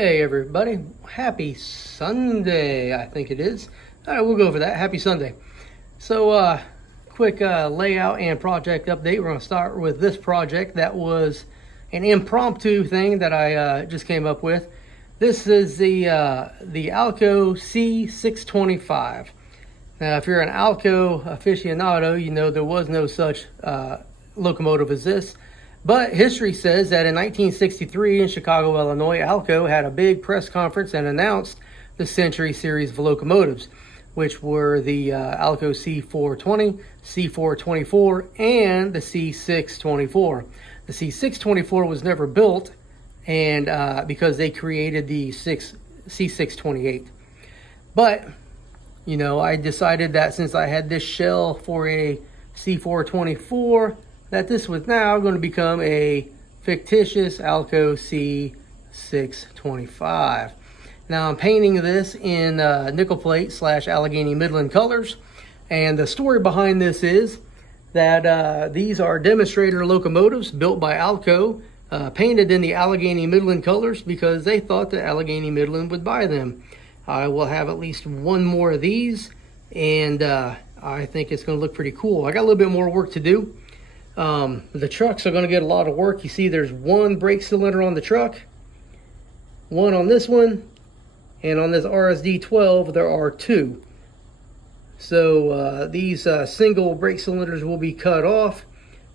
Hey everybody, happy Sunday, I think it is. All right, we'll go for that. Happy Sunday. So quick layout and project update. We're going to start with this project that was an impromptu thing that I just came up with. This is the ALCo C625. Now, if you're an ALCo aficionado, you know there was no such locomotive as this. But history says that in 1963 in Chicago, Illinois, ALCo had a big press conference and announced the Century series of locomotives, which were the ALCo C420, C424, and the C624. The C624 was never built, and because they created the C628. But, you know, I decided that since I had this shell for a C424, that this was now going to become a fictitious ALCo C625. Now I'm painting this in nickel plate / Allegheny Midland colors, and the story behind this is that these are demonstrator locomotives built by ALCo, painted in the Allegheny Midland colors because they thought that Allegheny Midland would buy them. I will have at least one more of these, and I think it's going to look pretty cool. I got a little bit more work to do. The trucks are going to get a lot of work. You see there's one brake cylinder on the truck, one on this one, and on this RSD12 there are two. So these single brake cylinders will be cut off.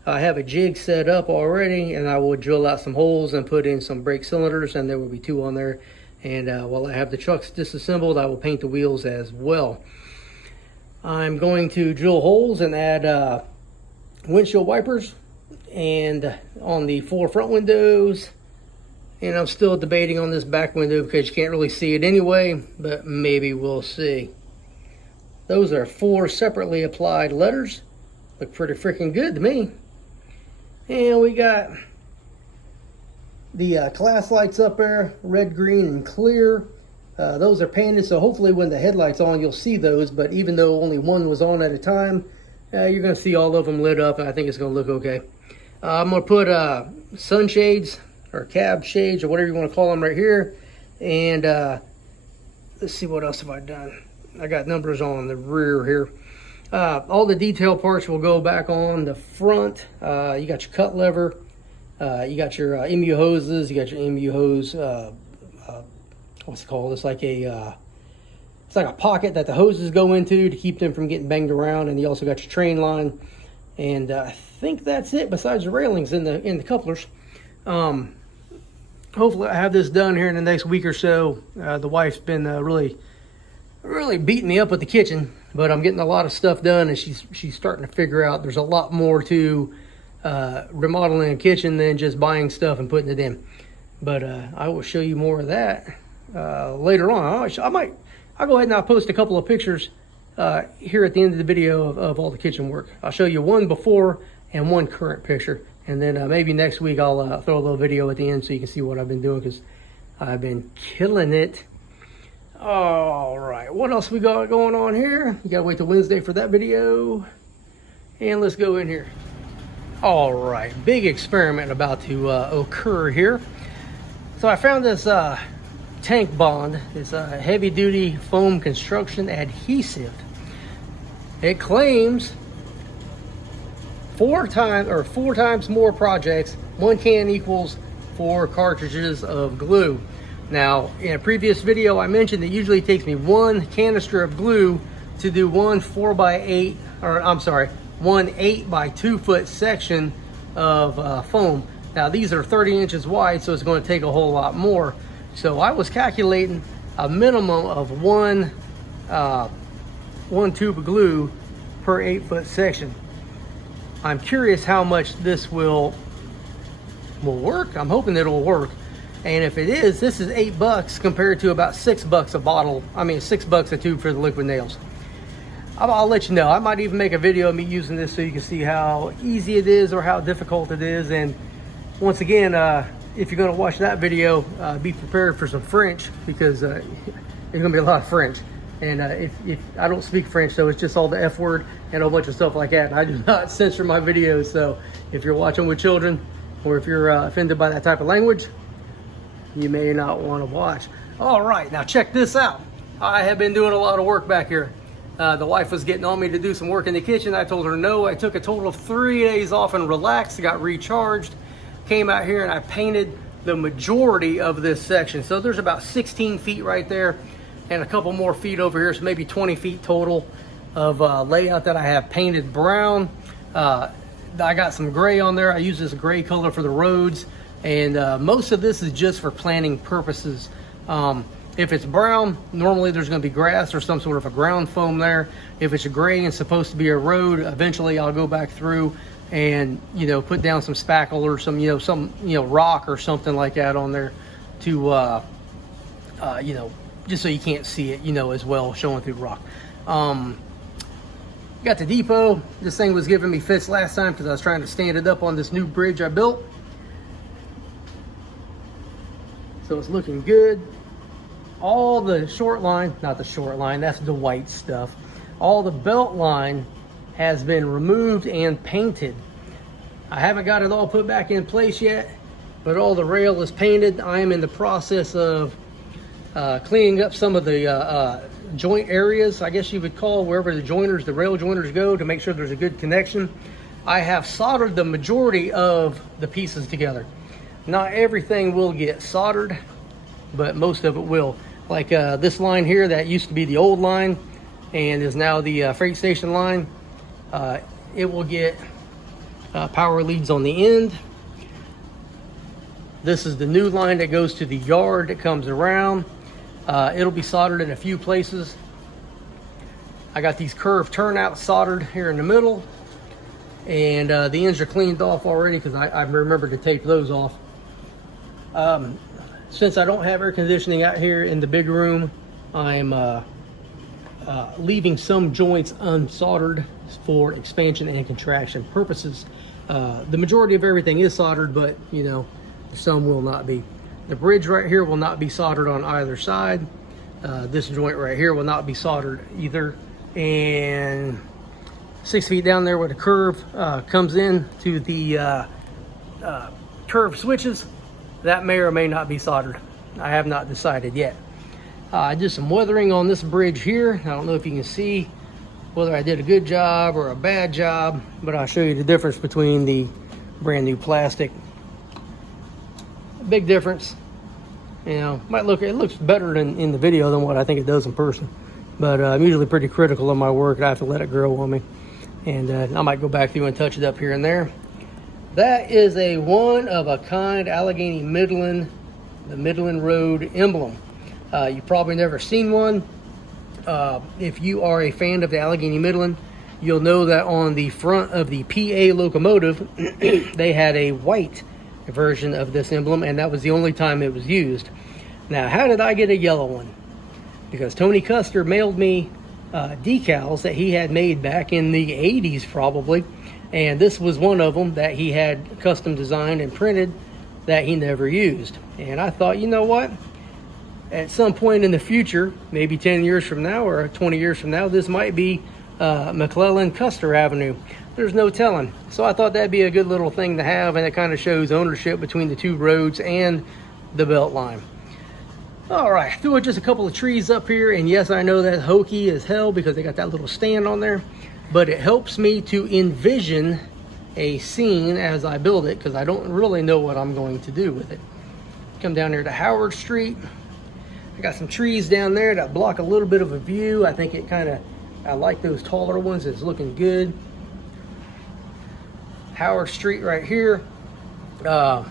I have a jig set up already, and I will drill out some holes and put in some brake cylinders, and there will be two on there. And while I have the trucks disassembled, I will paint the wheels as well. I'm going to drill holes and add windshield wipers and on the 4 front windows, and I'm still debating on this back window because you can't really see it anyway, but maybe we'll see. Those are 4 separately applied letters. Look pretty freaking good to me. And we got the class lights up there, red, green, and clear. Those are painted, so hopefully when the headlight's on you'll see those, but even though only one was on at a time, you're going to see all of them lit up, and I think it's going to look okay. I'm going to put sunshades or cab shades or whatever you want to call them right here. And let's see, what else have I done? I got numbers on the rear here. All the detail parts will go back on the front. You got your cut lever. You got your MU hoses. You got your MU hose. What's it called? It's like a pocket that the hoses go into to keep them from getting banged around, and you also got your train line, and I think that's it besides the railings in the couplers. Hopefully I have this done here in the next week or so. The wife's been really beating me up with the kitchen, but I'm getting a lot of stuff done, and she's starting to figure out there's a lot more to remodeling a kitchen than just buying stuff and putting it in. But I will show you more of that later on. I'll go ahead and I'll post a couple of pictures here at the end of the video of all the kitchen work. I'll show you one before and one current picture. And then maybe next week I'll throw a little video at the end so you can see what I've been doing, because I've been killing it. All right, what else we got going on here? You gotta wait till Wednesday for that video. And let's go in here. All right, big experiment about to occur here. So I found this tank bond. It's a heavy duty foam construction adhesive. It claims 4 times more projects. 1 can equals 4 cartridges of glue. Now, in a previous video I mentioned it usually takes me 1 canister of glue to do one 4x8, or I'm sorry, 1 8x2 foot section of foam. Now these are 30 inches wide, so it's going to take a whole lot more. So I was calculating a minimum of one tube of glue per 8 foot section. I'm curious how much this will work. I'm hoping it'll work. And if it is, this is $8 compared to about $6 a bottle. I mean, $6 a tube for the liquid nails. I'll let you know. I might even make a video of me using this so you can see how easy it is or how difficult it is. And once again, if you're going to watch that video, be prepared for some French, because there's going to be a lot of French. And if I don't speak French, so it's just all the F word and a bunch of stuff like that. And I do not censor my videos. So if you're watching with children, or if you're offended by that type of language, you may not want to watch. All right, now check this out. I have been doing a lot of work back here. The wife was getting on me to do some work in the kitchen. I told her no. I took a total of 3 days off and relaxed, got recharged, came out here and I painted the majority of this section. So there's about 16 feet right there and a couple more feet over here, so maybe 20 feet total of layout that I have painted brown. I got some gray on there. I use this gray color for the roads, and most of this is just for planning purposes. If it's brown, normally there's going to be grass or some sort of a ground foam there. If it's gray and supposed to be a road, eventually I'll go back through and, you know, put down some spackle or some, rock or something like that on there to, just so you can't see it, as well, showing through rock. Got the depot. This thing was giving me fits last time because I was trying to stand it up on this new bridge I built. So it's looking good. All the short line, not the short line, that's the white stuff. All the belt line has been removed and painted. I haven't got it all put back in place yet, but all the rail is painted. I am in the process of cleaning up some of the joint areas, I guess you would call, wherever the rail joiners go, to make sure there's a good connection. I have soldered the majority of the pieces together. Not everything will get soldered, but most of it will. Like this line here that used to be the old line and is now the freight station line, it will get power leads on the end. This is the new line that goes to the yard that comes around. It'll be soldered in a few places. I got these curved turnouts soldered here in the middle, and the ends are cleaned off already because I remembered to tape those off. Since I don't have air conditioning out here in the big room, I'm leaving some joints unsoldered for expansion and contraction purposes. The majority of everything is soldered, but some will not be. The bridge right here will not be soldered on either side. This joint right here will not be soldered either. And 6 feet down there where the curve comes in to the curve switches, that may or may not be soldered. I have not decided yet. I did some weathering on this bridge here. I don't know if you can see whether I did a good job or a bad job, but I'll show you the difference between the brand new plastic. Big difference. It looks better in the video than what I think it does in person. But I'm usually pretty critical of my work. I have to let it grow on me. And I might go back through and touch it up here and there. That is a one-of-a-kind Allegheny Midland, the Midland Road emblem. You've probably never seen one. If you are a fan of the Allegheny Midland, you'll know that on the front of the PA locomotive, they had a white version of this emblem, and that was the only time it was used. Now, how did I get a yellow one? Because Tony Custer mailed me decals that he had made back in the 80s probably, and this was one of them that he had custom designed and printed that he never used. And I thought, you know what? At some point in the future, maybe 10 years from now or 20 years from now, this might be McClellan-Custer Avenue. There's no telling. So I thought that'd be a good little thing to have, and it kind of shows ownership between the two roads and the belt line. All right, threw just a couple of trees up here, and yes, I know that's hokey as hell because they got that little stand on there, but it helps me to envision a scene as I build it because I don't really know what I'm going to do with it. Come down here to Howard Street. I got some trees down there that block a little bit of a view. I think I like those taller ones. It's looking good. Howard Street right here. Of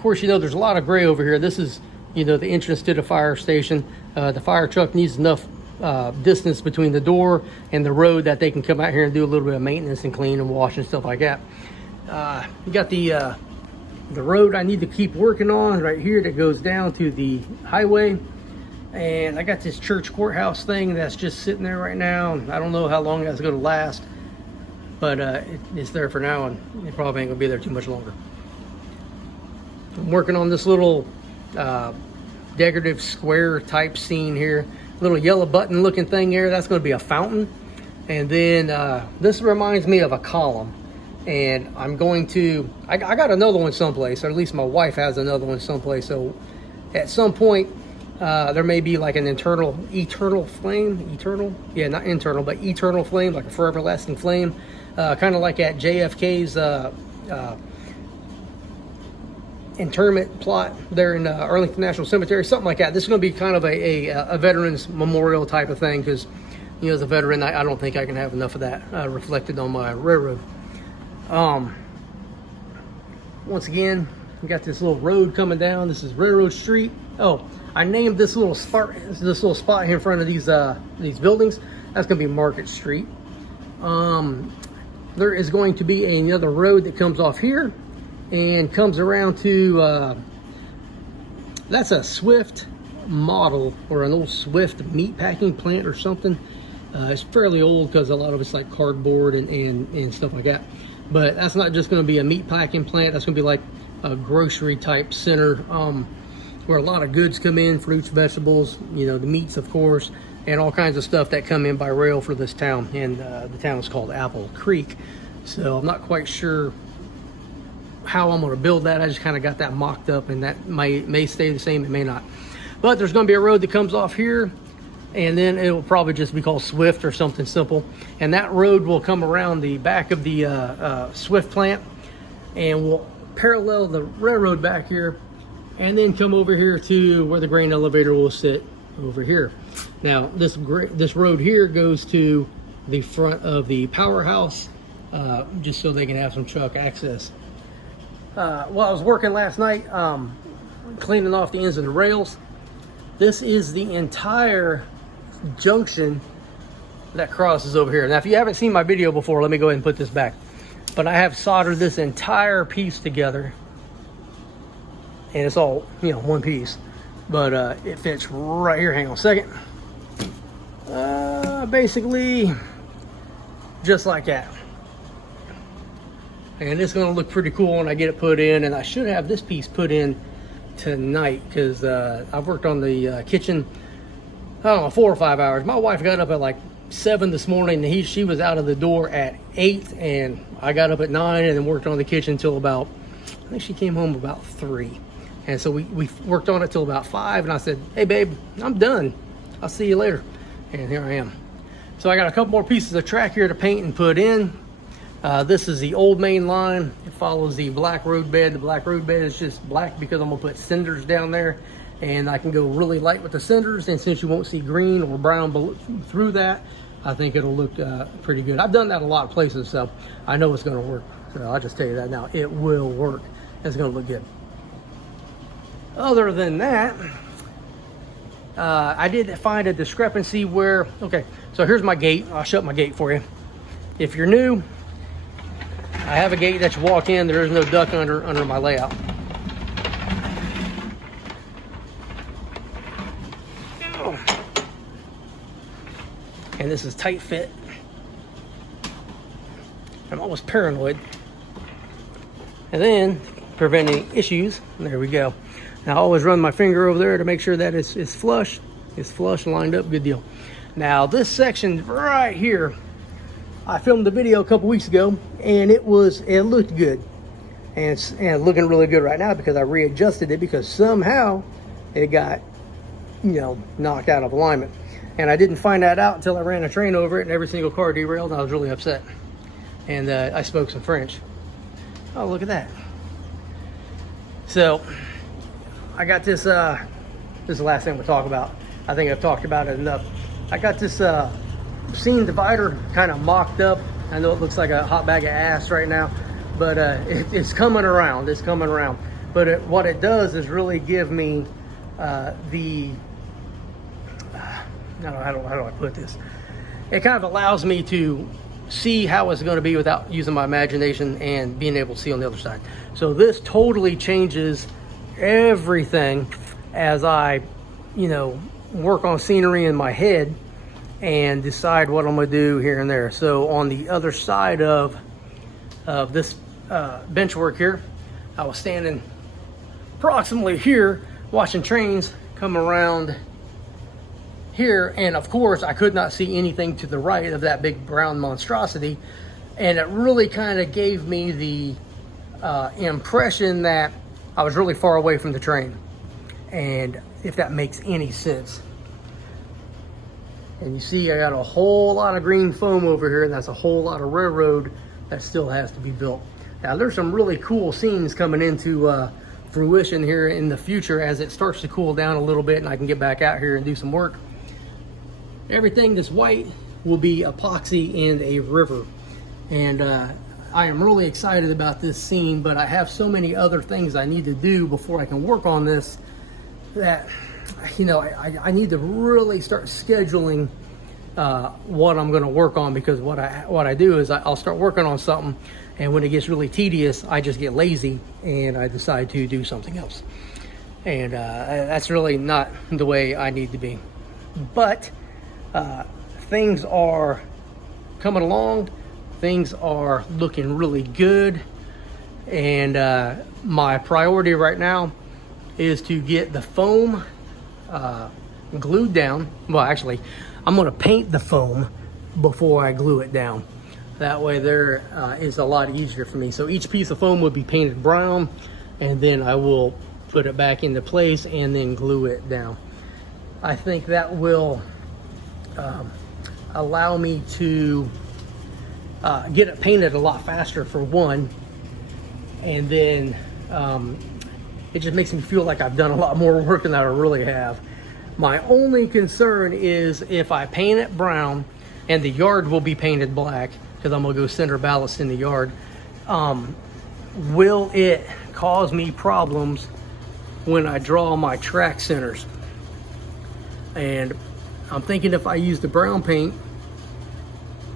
course, there's a lot of gray over here. This is, the entrance to the fire station. The fire truck needs enough distance between the door and the road that they can come out here and do a little bit of maintenance and clean and wash and stuff like that. You got the road I need to keep working on right here that goes down to the highway. And I got this church courthouse thing that's just sitting there right now. I don't know how long that's going to last, but it's there for now, and it probably ain't going to be there too much longer. I'm working on this little decorative square type scene here. Little yellow button looking thing here. That's going to be a fountain. And then this reminds me of a column. And I'm going to, I got another one someplace, or at least my wife has another one someplace. So at some point, there may be like an eternal flame, yeah, not internal, but eternal flame, like a forever lasting flame, kind of like at JFK's interment plot there in Arlington National Cemetery, something like that. This is going to be kind of a veterans memorial type of thing, because, you know, as a veteran, I don't think I can have enough of that reflected on my railroad. Once again, we got this little road coming down. This is Railroad Street. Oh, I named this little spot here in front of these buildings. That's going to be Market Street. There is going to be another road that comes off here and comes around to that's a Swift model, or an old Swift meat packing plant or something. It's fairly old because a lot of it's like cardboard and stuff like that. But that's not just going to be a meat packing plant. That's going to be like a grocery type center, where a lot of goods come in, fruits, vegetables, you know, the meats, of course, and all kinds of stuff that come in by rail for this town. And the town is called Applecreek. So I'm not quite sure how I'm going to build that. I just kind of got that mocked up, and that may stay the same, it may not. But there's going to be a road that comes off here, and then it will probably just be called Swift or something simple. And that road will come around the back of the Swift plant, and will parallel the railroad back here, and then come over here to where the grain elevator will sit over here. Now this road here goes to the front of the powerhouse, just so they can have some truck access. While I was working last night, cleaning off the ends of the rails, this is the entire junction that crosses over here. Now, if you haven't seen my video before, let me go ahead and put this back. But I have soldered this entire piece together, and it's all, you know, one piece. But it fits right here. Hang on a second. Basically, just like that. And it's going to look pretty cool when I get it put in. And I should have this piece put in tonight, because I've worked on the kitchen, I don't know, 4 or 5 hours. My wife got up at like 7 this morning, and she was out of the door at 8, and I got up at 9 and then worked on the kitchen until about, I think she came home about 3. And so we worked on it till about 5, and I said, hey babe, I'm done, I'll see you later. And here I am. So I got a couple more pieces of track here to paint and put in. This is the old main line. It follows the black road bed. The black road bed is just black because I'm gonna put cinders down there, and I can go really light with the cinders. And since you won't see green or brown through that, I think it'll look pretty good. I've done that a lot of places, so I know it's gonna work. So I'll just tell you that now, it will work. It's gonna look good. Other than that, I did find a discrepancy where, okay, so here's my gate. I'll shut my gate for you. If you're new, I have a gate that you walk in. There is no duct under my layout. And this is tight fit. I'm almost paranoid. And then, preventing issues, there we go. Now I always run my finger over there to make sure that it's flush. It's flush, lined up, good deal. Now this section right here, I filmed the video a couple weeks ago, and it looked good. And it's looking really good right now because I readjusted it, because somehow it got, you know, knocked out of alignment. And I didn't find that out until I ran a train over it, and every single car derailed, and I was really upset. And I spoke some French. Oh, look at that. So I got this, this is the last thing we'll talk about. I think I've talked about it enough. I got this seam divider kind of mocked up. I know it looks like a hot bag of ass right now, but it's coming around. It's coming around. But what it does is really give me the, how do I put this? It kind of allows me to see how it's going to be without using my imagination and being able to see on the other side. So this totally changes everything as I, you know, work on scenery in my head and decide what I'm going to do here and there. So on the other side of this bench work here, I was standing approximately here watching trains come around here, and of course I could not see anything to the right of that big brown monstrosity And it really kind of gave me the impression that I was really far away from the train. And if that makes any sense. And you see I got a whole lot of green foam over here, and that's a whole lot of railroad that still has to be built. Now there's some really cool scenes coming into fruition here in the future as it starts to cool down a little bit and I can get back out here and do some work. Everything that's white will be epoxy and a river. And I am really excited about this scene, but I have so many other things I need to do before I can work on this that, you know, I need to really start scheduling what I'm going to work on, because what I do is I'll start working on something, and when it gets really tedious, I just get lazy and I decide to do something else. And that's really not the way I need to be. But things are coming along. Things are looking really good. And my priority right now is to get the foam glued down. Well, actually, I'm going to paint the foam before I glue it down. That way there is a lot easier for me. So each piece of foam will be painted brown, and then I will put it back into place and then glue it down. I think that will allow me to get it painted a lot faster, for one, and then it just makes me feel like I've done a lot more work than I really have. My only concern is if I paint it brown and the yard will be painted black, because I'm gonna go center ballast in the yard, will it cause me problems when I draw my track centers? And I'm thinking if I use the brown paint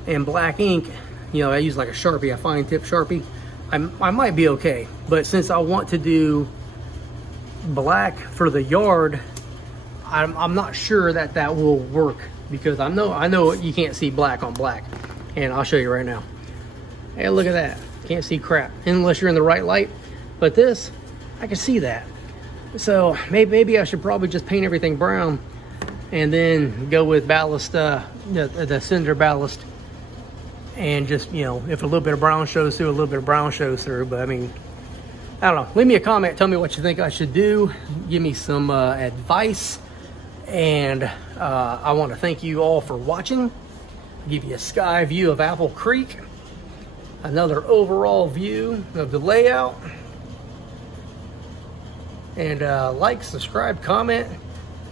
and black ink, you know, I use like a Sharpie, a fine tip Sharpie, I might be okay. But since I want to do black for the yard, I'm not sure that that will work, because I know you can't see black on black, and I'll show you right now. Hey, look at that. Can't see crap unless you're in the right light, but this, I can see that. So maybe I should probably just paint everything brown and then go with ballast, the cinder ballast, and just, you know, if a little bit of brown shows through, a little bit of brown shows through. But I mean, I don't know. Leave me a comment. Tell me what you think I should do. Give me some advice. And I want to thank you all for watching. I'll give you a sky view of Applecreek, another overall view of the layout, and like, subscribe, comment.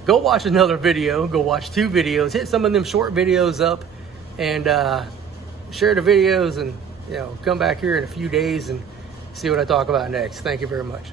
Go watch another video. Go watch 2 videos. Hit some of them short videos up, and share the videos, and, you know, come back here in a few days and see what I talk about next. Thank you very much.